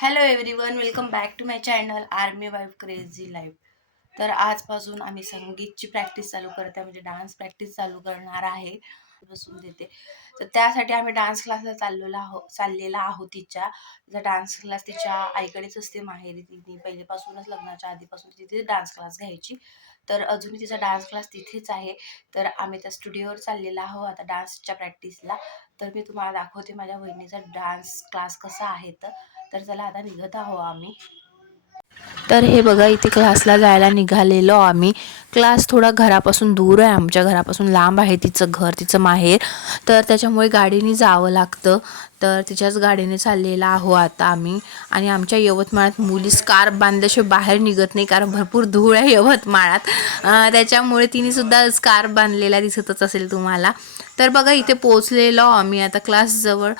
Hello everyone welcome back to my channel army wife crazy life तर आजपासून आम्ही संगीतची practice चालू करत आहे म्हणजे डान्स प्रॅक्टिस चालू करणार आहे. बसून देते. तर त्यासाठी आम्ही डान्स क्लासला चाललेलो आहो चाललेला आहोत तिच्या. तिचा डान्स क्लास तिच्या आईकडेच असते माहेरी तिने पहिल्यापासूनच लग्नाच्या आधीपासून तिथे डान्स क्लास घ्यायची. तर अजूनही तिचा डान्स क्लास तिथेच आहे. तर आम्ही त्या स्टुडिओवर चाललेला आहो आता डान्सच्या प्रॅक्टिसला तर मी तुम्हाला दाखवते माझ्या बहिणीचा डान्स क्लास कसा आहे तर. तर चला आता निघत आहो आम्ही. तर हे बघा इथे क्लासला जायला निघालेलो आम्ही. क्लास थोडा घरापासून दूर आहे. आमच्या घरापासून लांब आहे तिचं घर तिचं माहेर. तर त्याच्यामुळे गाडीने जावं लागतं. तर तिच्याच गाडीने चाललेला आहो आता आम्ही. आणि आमच्या यवतमाळात मुली स्कार्फ बांधल्याशिवाय बाहेर निघत नाही कारण भरपूर धूळ आहे यवतमाळात. त्याच्यामुळे तिने सुद्धा स्कार्फ बांधलेला दिसतच असेल तुम्हाला. तर बघा इथे पोचलेलो आम्ही आता क्लासजवळ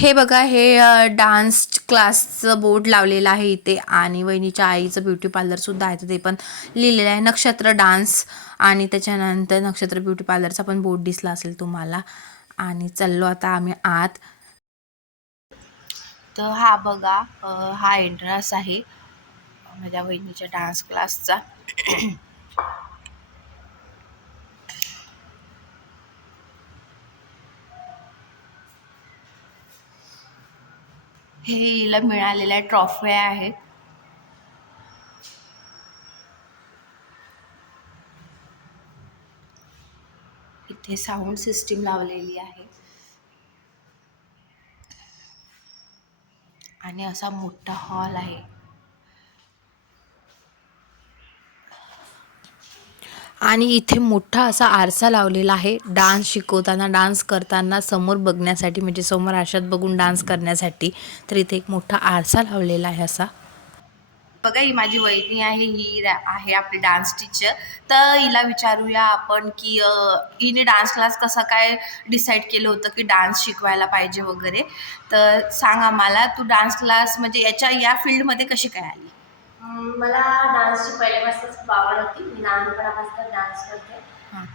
हे बघा हे डान्स क्लासचं बोर्ड लावलेलं आहे इथे आणि वहिनीच्या आईचं ब्युटी पार्लर सुद्धा आहे. तर ते पण लिहिलेलं आहे नक्षत्र डान्स आणि त्याच्यानंतर नक्षत्र ब्युटी पार्लरचा पण बोर्ड दिसला असेल तुम्हाला. आणि चाललो आता आम्ही आत. तर हा बघा हा एंट्रन्स आहे माझ्या वहिनीच्या डान्स क्लासचा. हे हिला मिळालेल्या ट्रॉफ्या आहेत. इथे साऊंड सिस्टीम लावलेली आहे. आणि असा मोठा हॉल आहे. आणि इथे मोठा असा आरसा लावलेला आहे. डान्स शिकवताना डान्स करताना समोर बघण्यासाठी म्हणजे समोर आरशात बघून डान्स करण्यासाठी तर इथे एक मोठा आरसा लावलेला आहे असा. बघा ही माझी वहिनी आहे ही आहे आपली डान्स टीचर तर हिला विचारूया आपण की हिने डान्स क्लास कसा काय डिसाईड केलं होतं की डान्स शिकवायला पाहिजे वगैरे. तर सांग आम्हाला तू डान्स क्लास म्हणजे याच्या या फील्डमध्ये कशी काय आली? मला डान्सची पहिल्यापासूनच खूप आवड होती. मी लहानपणापासून डान्स करते.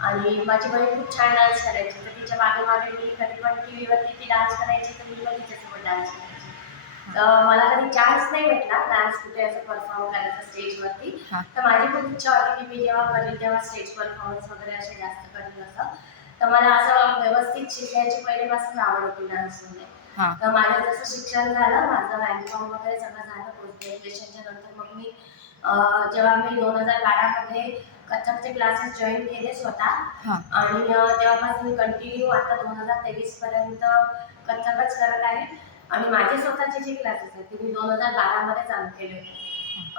आणि माझी बहीण खूप छान डान्स करायची. तर तिच्यामागे मागे मी कधी पण टी व्हीवरती ती डान्स करायची तर मी पण तिच्यासोबत डान्स करायची. तर मला कधी चान्स नाही भेटला डान्स कुठे असं परफॉर्म करायचा स्टेजवरती. तर माझी खूप इच्छा होती की मी जेव्हा करेल तेव्हा स्टेज परफॉर्मन्स वगैरे असे जास्त करेल असं. तर मला असं व्यवस्थित शिकायची पहिल्यापासून आवड होती डान्समध्ये तर माझं जसं शिक्षण झालं माझं बँकॉम वगैरे सगळं झालं ग्रॅज्युएशनच्या नंतर मग मी जेव्हा मी दोन हजार बारामध्ये कथकचे क्लासेस जॉईन केले स्वतः आणि तेव्हापासून मी कंटिन्यू आता दोन हजार तेवीसपर्यंत कथकच करत आहे. आणि माझे स्वतःचे जे क्लासेस आहेत ते मी दोन हजार बारामध्ये चालू केले होते.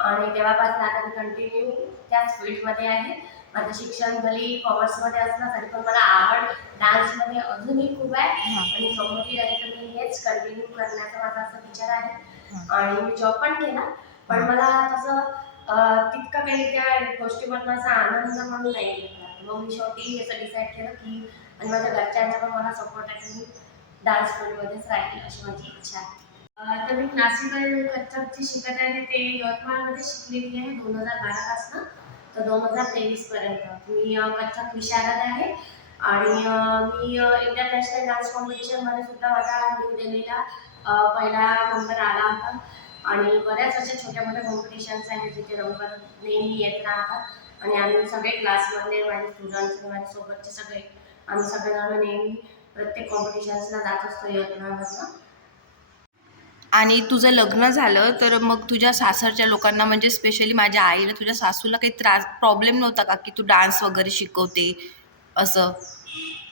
आणि तेव्हापासून आता मी कंटिन्यू त्याच फील्डमध्ये आहे. माझं शिक्षण भले कॉमर्समध्ये असलं तरी पण मला आवड डान्समध्ये अजूनही खूप आहे. आणि राहील तर मी हेच कंटिन्यू करण्याचा माझा असा विचार आहे. आणि मी जॉब पण केला. पण. मला तसं तितका काही त्या गोष्टीमधनं असा आनंद म्हणून नाही भेटला. मग मी शेवटी असं डिसाईड केलं की आणि माझ्या घरच्यांचा पण मला सपोर्ट आहे की मी डान्स फील्डमध्येच राहील अशी माझी इच्छा आहे. तर मी क्लासिकल कथ्थक जी शिकत आहे. ते यवतमाळमध्ये शिकलेली आहे दोन हजार बारापासनं. तर दोन हजार तेवीसपर्यंत. मी अं, कथ्थक विशारद आहे. आणि मी इंटरनॅशनल डान्स कॉम्पिटिशनमध्ये सुद्धा माझा न्यू दिल्लीला पहिला नंबर आला होता. आणि बऱ्याच अशा छोट्या मोठ्या कॉम्पिटिशन्स आहेत जिथे नंबर नेहमी येत राहतात. आणि आम्ही सगळे क्लासमधले माझे स्टुडंट्स माझ्यासोबतचे सगळे आम्ही सगळेजण नेहमी प्रत्येक कॉम्पिटिशन्सला जात असतो यवतमाळमधनं. आणि तुझं लग्न झालं तर मग तुझ्या सासरच्या लोकांना म्हणजे स्पेशली माझ्या आईला तुझ्या सासूला काही त्रास प्रॉब्लेम नव्हता का की तू डान्स वगैरे शिकवते असं?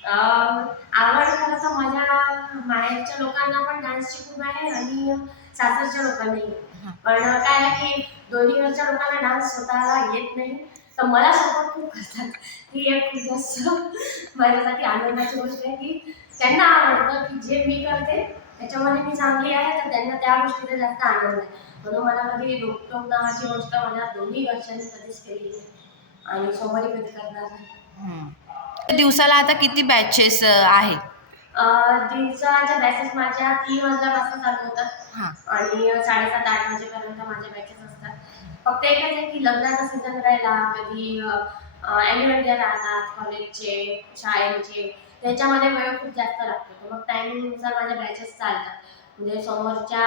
आवड खरं तर माझ्या माहेरच्या लोकांना पण डान्सची खूप आहे आणि सासरच्या लोकांनाही. पण काय आहे की दोन्ही घरच्या लोकांना डान्स स्वतःला येत नाही. तर मला सपोर्ट खूप करतात. ही एक खूप जास्त माझ्यासाठी आनंदाची गोष्ट आहे की त्यांना आवडतं की जे मी करते त्याच्यामध्ये मी चांगली आहे तर त्यांना त्या गोष्टीचा जास्त आनंद आहे. म्हणून मला कधी रोकटोक नावाची गोष्ट माझ्या दोन्ही घरच्यांनी कधीच केली नाही. आणि समोरही कधी करणार नाही. दिवसाला आता किती बॅचेस आहेत? अं, दिवसाच्या बॅचेस माझ्या तीन वाजल्यापासून चालू होतात. आणि साडेसात आठ वाजेपर्यंत माझ्या बॅचेस असतात. फक्त एकच आहे की लग्नाचा सीझन राहिला कधी ॲन्युअल डे राहतात कॉलेजचे शाळेचे त्याच्यामध्ये वेळ खूप जास्त लागतो. तर मग टायमिंगनुसार माझ्या बॅचेस चालतात. म्हणजे समोरच्या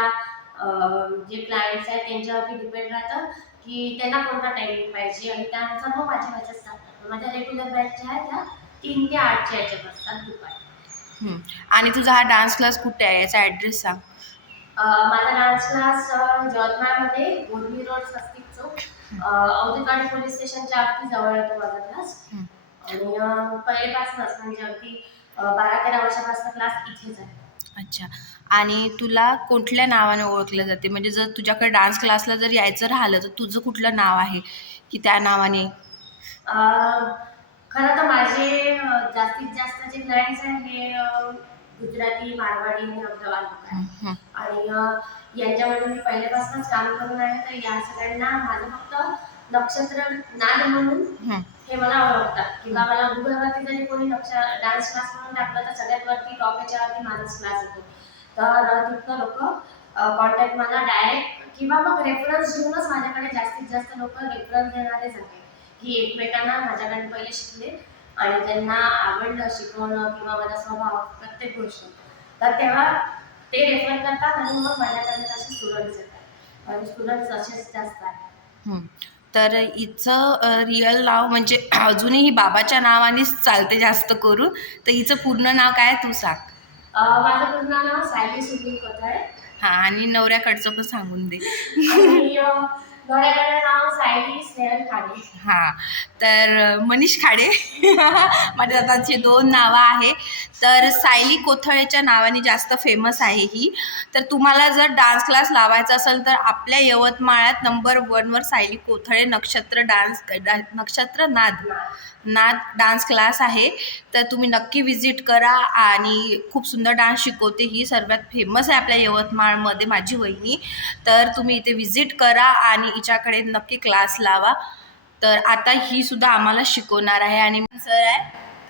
अं, जे क्लायंट्स आहेत त्यांच्यावरती डिपेंड राहतं की त्यांना कोणता टायमिंग पाहिजे. आणि त्यानुसार मग माझ्या बॅचेस लागतात माझ्या रेग्युलर बॅच ज्या आहेत त्या तीन ते आठच्या याच्यात असतात दुपारी. आणि तुझा हा डान्स क्लास कुठे आहे? याचा ॲड्रेस सांग. माझा डान्स क्लास यवतमाळमध्ये गोडमी रोड स्वस्तिक चौक. औद्योगिक पोलीस स्टेशनच्या अगदी जवळ येतो माझा क्लास. आणि पहिलेपासूनच म्हणजे अगदी बारा तेरा वर्षापासून क्लास इथेच आहे अच्छा. आणि तुला कुठल्या नावाने ओळखलं जाते? म्हणजे जर तुझ्याकडे डान्स क्लासला जर यायचं राहिलं तर तुझं कुठलं नाव आहे? की त्या नावाने खरं तर माझे जास्तीत जास्त जे क्लायंट्स आहेत हे गुजराती मारवाडी आणि अहमदाबाद लोक आहेत. आणि यांच्यामध्ये मी पहिल्यापासूनच काम करून आहे तर या सगळ्यांना माझं फक्त नक्षत्र नाद म्हणून. हे मला ओळखतात किंवा मला गुगलवरती जरी कोणी लक्ष डान्स क्लास म्हणून टाकलं तर सगळ्यात वरती टॉप याच्यावरती माझाच क्लास येतो तर तिथं लोक कॉन्टॅक्ट मला डायरेक्ट किंवा मग रेफरन्स घेऊनच माझ्याकडे जास्तीत जास्त लोक रेफरन्स देणारे जाते की एकमेकांना माझ्याकडे पहिले शिकले आणि त्यांना आवडलं शिकवणं किंवा माझा स्वभाव प्रत्येक गोष्ट. तर तेव्हा ते रेफर करतात आणि मग माझ्याकडे असे स्टुडंट्स येतात. माझे स्टुडंट्स असेच जास्त आहेत. तर हिचं रिअल नाव म्हणजे अजूनही बाबाच्या नावानेच चालते जास्त करून. तर हिचं पूर्ण नाव काय आहे तू सांग. माझं पूर्ण नाव सायली सुनील कोथळे. हां आणि नवऱ्याकडचं पण सांगून दे. हा हां तर मनीष खाडे. माझ्या दादाचे दोन नावं आहे. तर सायली कोथळेच्या नावाने जास्त फेमस आहे ही. तर तुम्हाला जर डान्स क्लास लावायचा असेल तर आपल्या यवतमाळात नंबर वनवर सायली कोथळे नक्षत्र डान्स डा नक्षत्र नाद नाच डान्स क्लास आहे. तर तुम्ही नक्की विजिट करा आणि खूप सुंदर डान्स शिकवते ही सर्वात फेमस आहे आपल्या यवतमाळमध्ये माझी वहिनी. तर तुम्ही इथे विजिट करा आणि हिच्याकडे नक्की क्लास लावा. तर आता ही सुद्धा आम्हाला शिकवणार आहे आणि सर आहे.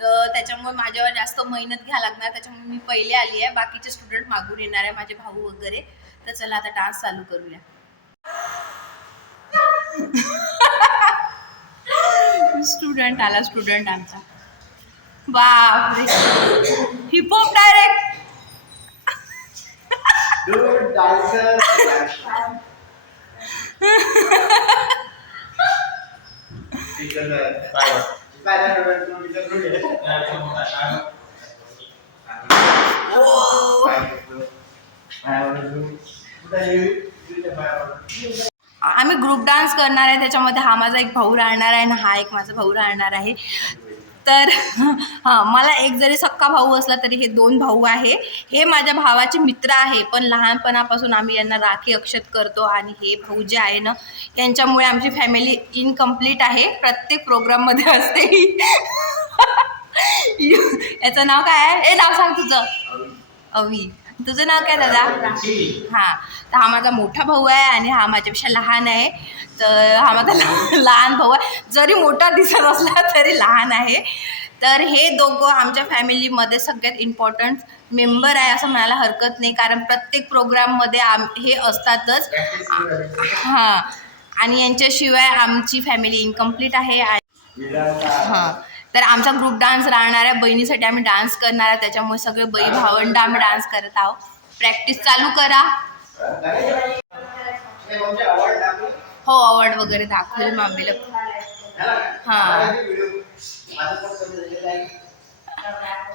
तर त्याच्यामुळे माझ्यावर जास्त मेहनत घ्या लागणार त्याच्यामुळे मी पहिले आली आहे. बाकीचे स्टुडंट मागून येणार आहे माझे भाऊ वगैरे. तर चला आता डान्स चालू करूया. स्टुडंट आला स्टुडंट आमचा बापरे hip hop direct Dude, dancer. आम्ही ग्रुप डान्स करणार आहे त्याच्यामध्ये हा माझा एक भाऊ राहणार आहे आणि हा एक माझा भाऊ राहणार आहे. तर हां मला एक जरी सक्का भाऊ असला तरी हे दोन भाऊ आहे. हे माझ्या भावाचे मित्र आहे पण लहानपणापासून आम्ही यांना राखी अक्षत करतो आणि हे भाऊ जे आहे ना यांच्यामुळे आमची फॅमिली इनकम्प्लीट आहे. प्रत्येक प्रोग्राममध्ये असते ही. याचं नाव काय आहे? ए नाव सांग तुझं. अवी. तुझं नाव काय दादा? हां. तर हा माझा मोठा भाऊ आहे आणि हा माझ्यापेक्षा लहान आहे. तर हा माझा लहान लहान भाऊ आहे. जरी मोठा दिसत असला तरी लहान आहे. तर हे दोघं आमच्या फॅमिलीमध्ये सगळ्यात इम्पॉर्टंट मेंबर आहे असं म्हणायला हरकत नाही. कारण प्रत्येक प्रोग्राममध्ये आम हे असतातच. हां. आणि यांच्याशिवाय आमची फॅमिली इनकम्प्लीट आहे. आणि हां. तर आमचा ग्रुप डान्स राहणार आहे. बहिणीसाठी आम्ही डान्स करणार आहे. त्याच्यामुळे सगळे बही भावंड आम्ही डान्स करत आहोत. प्रॅक्टिस चालू करा. हो अवॉर्ड वगैरे दाखवेल मामीला. हां.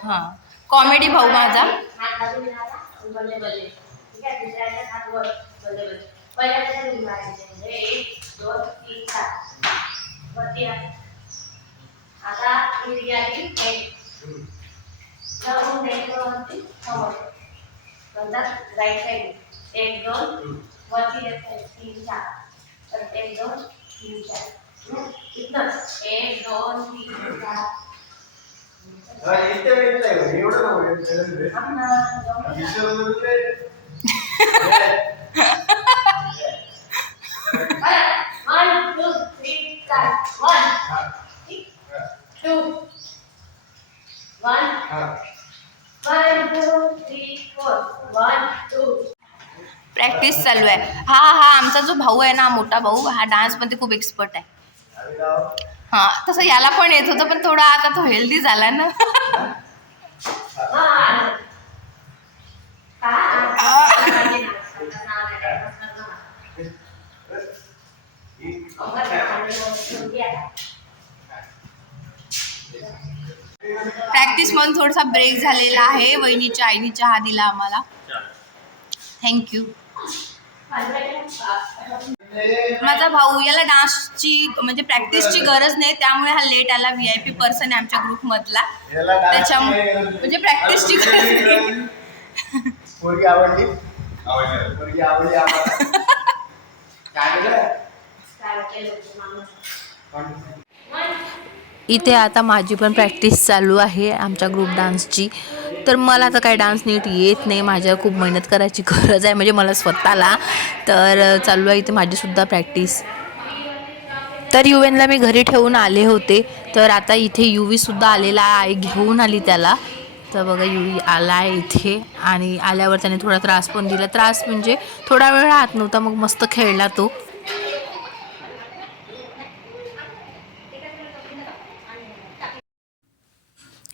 हां. कॉमेडी भाऊ माझा. हात बाजूने राहता, बल्ले बल्ले. ठीक आहे? दुसऱ्याच्या हात वर, बल्ले बल्ले. पहिल्याच्या उडी मारायची. म्हणजे एक, दोन, तीन, चार. वरती हात. आता उडी आली, एक. जाऊन द्यायचं वरती, समोर. नंतर right side. एक, दोन, वरती left side. तीन, चार. परत एक, दोन, तीन, चार. हं? इथनं. एक, दोन, तीन, चार. थांब ना, जाऊन द्या. One, two, three, start. One, two, one, one, two, three, four. One, two. Practice चालू आहे. हा हा आमचा जो भाऊ आहे ना मोठा भाऊ हा डान्समध्ये खूप एक्सपर्ट आहे. हां तसं याला पण येत होतं पण थोडा आता तो हेल्दी झाला ना One. Ah, प्रॅक्टिस म्हणून थोडासा ब्रेक झालेला आहे. वहिनीच्या आईनी चहा दिला आम्हाला. थँक्यू माझा भाऊ याला डान्सची म्हणजे प्रॅक्टिसची गरज नाही. त्यामुळे हा लेट आला. व्ही आय पी पर्सन आहे आमच्या ग्रुपमधला त्याच्यामुळे म्हणजे प्रॅक्टिसची गरज नाही. आवडली? आवडली. इथे आता माझी पण प्रॅक्टिस चालू आहे आमच्या ग्रुप डान्सची तर मला आता काही डान्स नीट येत नाही माझ्या खूप मेहनत करायची गरज आहे म्हणजे मला स्वतःला. तर चालू आहे इथे माझीसुद्धा प्रॅक्टिस तर यू एनला मी घरी ठेवून आले होते. तर आता इथे यू व्हीसुद्धा आलेला आहे घेऊन आली त्याला. तर बघा यू आला आहे इथे. आणि आल्यावर त्याने थोडा त्रास पण दिला. त्रास म्हणजे थोडा वेळ राहत नव्हता मग मस्त खेळला तो.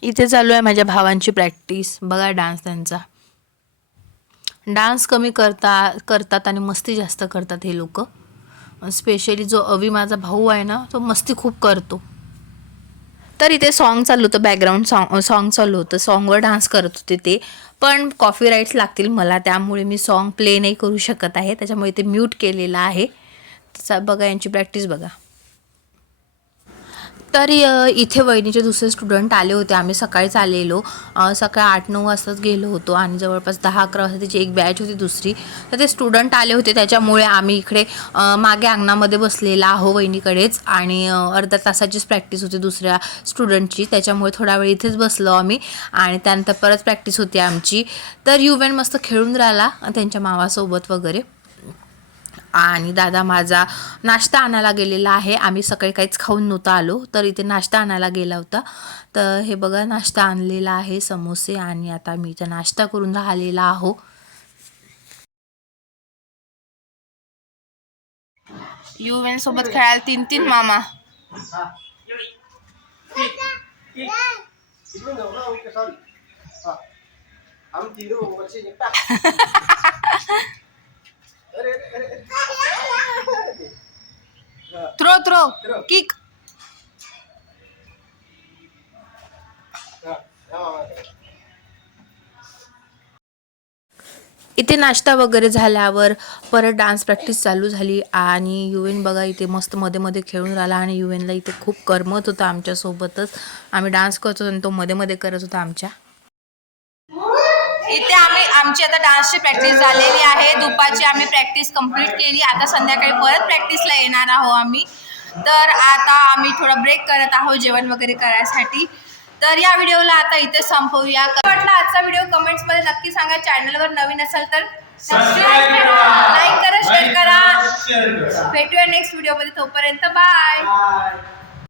इथे चालू आहे माझ्या भावांची प्रॅक्टिस. बघा डान्स त्यांचा. डान्स कमी करता करतात आणि मस्ती जास्त करतात हे लोक. स्पेशली जो अवी माझा भाऊ आहे ना तो मस्ती खूप करतो. तर इथे सॉन्ग चालू होतं बॅकग्राऊंड सॉन्ग सॉन्ग चालू होतं. सॉन्गवर डान्स करत होते ते. पण कॉफी राईट्स लागतील मला त्यामुळे मी सॉन्ग प्ले नाही करू शकत आहे. त्याच्यामुळे ते म्यूट केलेलं आहे. तसा बघा यांची प्रॅक्टिस बघा. तर इथे वहिनीचे दुसरे स्टुडंट आले होते. आम्ही सकाळीच आलेलो. सकाळ सकाळी आठ नऊ वाजताच गेलो होतो आणि जवळपास दहा अकरा वाजता त्याची एक बॅच होती दुसरी. तर ते स्टुडंट आले होते. त्याच्यामुळे आम्ही इकडे मागे अंगणामध्ये बसलेला आहो वहिनीकडेच आणि अर्ध्या तासाचीच प्रॅक्टिस होती दुसऱ्या स्टुडंटची त्याच्यामुळे थोडा वेळ इथेच बसलो आम्ही आणि त्यानंतर परत प्रॅक्टिस होती आमची. तर युवेन मस्त खेळून राहिला त्यांच्या मावासोबत वगैरे. आणि दादा माझा नाश्ता आणायला गेलेला आहे. आम्ही सकाळी काहीच खाऊन नव्हतं आलो तर इथे नाश्ता आणायला गेला होता. तर हे बघा नाश्ता आणलेला आहे समोसे आणि आता मी इथं नाश्ता करून राहिलेला आहो. युवेन सोबत खेळायला तीन तीन मामा हा. इकडून जाऊ ना ओके सॉरी हा आम्ही तिघं वरचे निघता अरे अरे अरे अरे. हा. Throw throw kick. हा, हा. इथे नाश्ता वगैरे झाल्यावर परत डान्स प्रॅक्टिस चालू झाली आणि युएन बघा इथे मस्त मध्ये मध्ये खेळून राहिला आणि युएनला इथे खूप करमत होता आमच्यासोबतच आम्ही डान्स करत होतो आणि तो मध्ये मध्ये करत होता आमच्या. इथे आम्ही आमची आता डान्सची प्रॅक्टिस झालेली आहे. दुपारची आम्ही प्रॅक्टिस कंप्लीट केली. आता संध्याकाळी परत प्रॅक्टिसला येणार आहोत आम्ही. तर आता आम्ही थोडा ब्रेक करत आहोत जेवण वगैरे करायसाठी. तर या व्हिडिओला आता इथे संपवूया. वाटला आजचा व्हिडिओ कमेंट्समध्ये नक्की सांगा. चॅनलवर नवीन असेल तर सबस्क्राईब करा. लाईक करा शेअर करा. भेटूया नेक्स्ट व्हिडिओमध्ये तोपर्यंत बाय.